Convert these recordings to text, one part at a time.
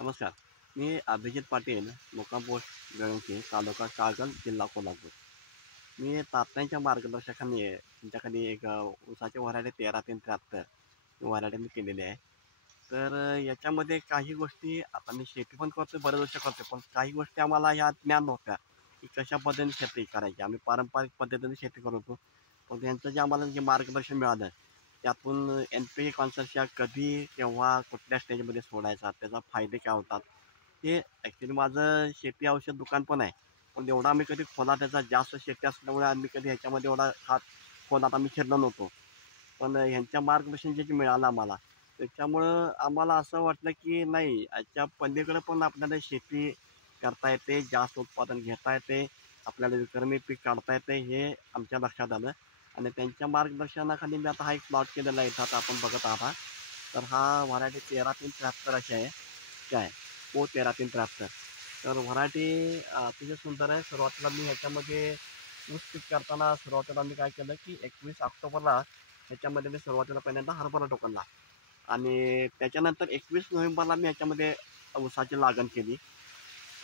नमस्कार. मी अभिजित पाटील, मुक्काम पोस्ट गळमुखी, तालुका कागल, जिल्हा कोल्हापूर. मी तात्यांच्या मार्गदर्शनाखाली तुमच्याखाली एक ऊसाची व्हरायटी 13-3-73 ही व्हरायटी मी केलेली आहे. तर याच्यामध्ये काही गोष्टी आता मी शेती पण करतो, बरेच वर्ष करतो, पण काही गोष्टी आम्हाला ह्या ज्ञान नव्हत्या की कशा पद्धतीने शेती करायची. आम्ही पारंपरिक पद्धतीने शेती करत होतो. पण त्यांचं जे आम्हाला जे मार्गदर्शन मिळालं त्यातून NPK कॉन्सर्टच्या कधी, केव्हा, कुठल्या स्टेजमध्ये सोडायचा, त्याचा फायदे काय होतात, हे ॲक्च्युली माझं शेती औषध दुकान पण आहे. पण एवढा आम्ही कधी खोला त्याचा जास्त शेती असल्यामुळे आम्ही कधी ह्याच्यामध्ये एवढा खोलात आम्ही शिरलो नव्हतो. पण ह्यांच्या मार्गदर्शन जे मिळालं आम्हाला, त्याच्यामुळं आम्हाला असं वाटलं की नाही, याच्या पलीकडे पण आपल्याला शेती करता येते, जास्त उत्पादन घेता येते, आपल्याला विक्रमी पीक काढता येते, हे आमच्या लक्षात आलं. आणि त्यांच्या मार्गदर्शनाखाली मी आता हा एक प्लॉट केलेला आहे, इथं आता आपण बघत आहात. तर हा व्हरायटी 13-3-73 अशी आहे, काय ओ 13-3-73. तर व्हरायटी अतिशय सुंदर आहे. सुरुवातीला मी ह्याच्यामध्ये ऊस पीक करताना सुरुवातीला मी काय केलं की 21 ऑक्टोबरला ह्याच्यामध्ये मी सुरुवातीला पहिल्यांदा हरभरा टोकनला, आणि त्याच्यानंतर 21 नोव्हेंबरला मी ह्याच्यामध्ये ऊसाची लागण केली.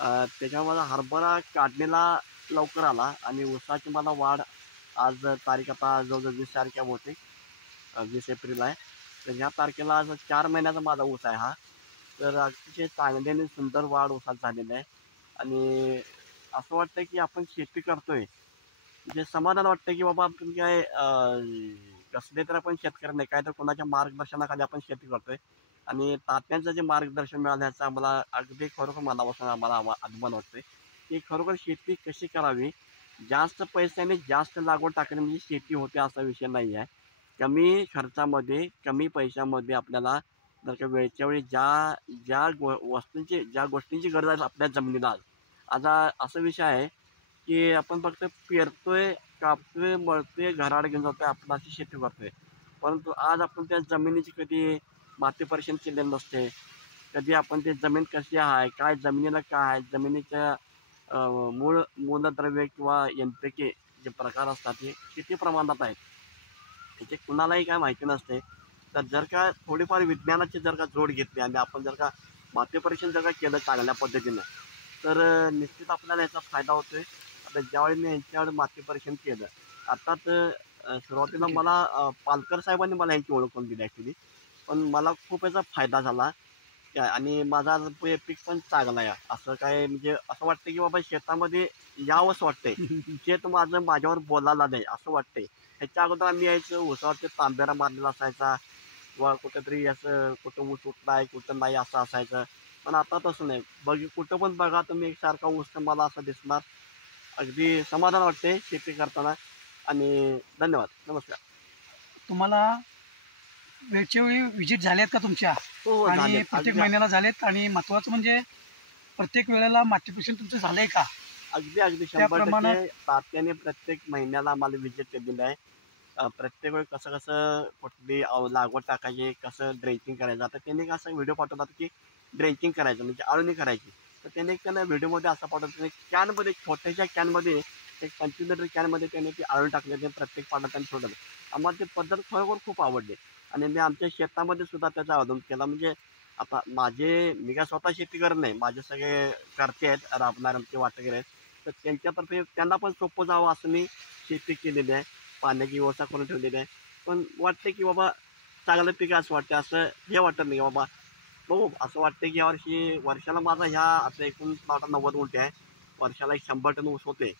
त्याच्यामुळे मला हरभरा काढणीला लवकर आला आणि ऊसाची मला वाढ आज तारीख आता जवळजवळ 20 तारखेला होते, 20 एप्रिल आहे. तर ह्या तारखेला आज 4 महिन्याचा माझा ऊस आहे हा. तर अतिशय चांगली आणि सुंदर वाढ ऊसात झालेली आहे. आणि असं वाटतं की आपण शेती करतोय, म्हणजे समाधान वाटतं की बाबा आपण काय कसले तर आपण शेतकरी नाही, काय तर कोणाच्या मार्गदर्शनाखाली आपण शेती करतोय. आणि तात्यांचं जे मार्गदर्शन मिळालं ह्याचं आम्हाला अगदी खरोखर मनापासून आम्हाला अभिमान वाटतोय की खरोखर शेती कशी करावी. जास्त पैशाने जास्त लागवड टाकणे म्हणजे शेती होते असा विषय नाही आहे. कमी खर्चामध्ये कमी पैशामध्ये आपल्याला जर का वेळच्या वेळी ज्या ज्या वस्तूंची, ज्या गोष्टींची गरज आहे आपल्या जमिनीला, आज असा विषय आहे की आपण फक्त पेरतोय, कापतोय, मळतोय, घराकडे घेऊन जातोय, आपण अशी शेती करतोय. परंतु आज आपण त्या जमिनीची कधी माती परीक्षण केलेलं नसते. कधी आपण ते जमीन कशी आहे, काय जमिनीला काय आहे, जमिनीच्या मूलद्रव्य किंवा NPK जे प्रकार असतात हे किती प्रमाणात आहेत, त्याचे कुणालाही काय माहिती नसते. तर जर का थोडीफार विज्ञानाची जर का जोड घेतली आणि आपण जर का माती परीक्षण जर का केलं चांगल्या पद्धतीनं, तर निश्चित आपल्याला याचा फायदा होतोय. आता ज्यावेळी मी यांच्यावर माती परीक्षण केलं, अर्थात सुरुवातीला मला पालकर साहेबांनी मला यांची ओळख करून दिली ॲक्च्युली. पण मला खूप याचा फायदा झाला काय, आणि माझा पीक पण चांगला आहे. असं काय म्हणजे असं वाटतं की बाबा शेतामध्ये यावंसं वाटतंय, शेत माझं माझ्यावर बोलायला नाही असं वाटतंय. ह्याच्या अगोदर आम्ही यायचं, ऊसावरती तांबेरा मारलेला असायचा किंवा कुठेतरी असं कुठं ऊस उठलाय कुठं नाही असं असायचं. पण आता तसं नाही, कुठं पण बघा तुम्ही एकसारखा ऊस मला असं दिसणार. अगदी समाधान वाटते शेती करताना. आणि धन्यवाद. नमस्कार. तुम्हाला वेळच्या वेळी व्हिजिट झाल्यात का तुमच्या? हो हो, आणि झाले प्रत्येक अगदी महिन्याला झालेत? आणि महत्त्वाचं म्हणजे प्रत्येक वेळेला मातीपरीक्षण तुमचं झालंय का? अगदी अगदी त्या 100% प्रमाणात तात्याने प्रत्येक महिन्याला आम्हाला व्हिजिट केलेली आहे. प्रत्येक वेळी कसं कसं कुठली लागवड टाकायची, कसं ड्रेंचिंग करायचं. आता त्यांनी असं व्हिडिओ पाठवतात की ड्रेंचिंग करायचं म्हणजे आळवणी करायची. तर त्याने एक त्यांना व्हिडिओमध्ये असं पाठवतात, कॅनमध्ये छोट्याशा कॅनमध्ये एक 25 लिटर कॅनमध्ये त्याने ती आळवणी टाकली, ते प्रत्येक पाटात त्यांनी सोडलं. आम्हाला ती पद्धत खरोखर खूप आवडली. आणि मी आमच्या शेतामध्ये सुद्धा त्याचा अवलंब केला. म्हणजे आता मी काय स्वतः शेती करत नाही, माझे सगळे करते आहेत, राबणार आमचे वाटकरी आहेत. तर त्यांच्यातर्फे त्यांना पण सोपं जावं असं मी शेती केलेली आहे, पाण्याची व्यवस्था करून ठेवलेली आहे. पण वाटते की बाबा चांगलं पीक असं वाटतं, असं हे वाटत नाही की बाबा हो, असं वाटतं की यावर्षी वर्षाला माझा ह्या आता एकूण प्लॉट 90 गुंठे आहे, वर्षाला 100 टन ऊस होते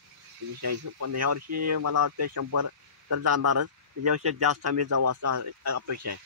280. पण ह्या वर्षी मला वाटतं 100 तर जाणारच, त्याच्यापेक्षा जास्त आम्ही जाऊ असं अपेक्षा आहे.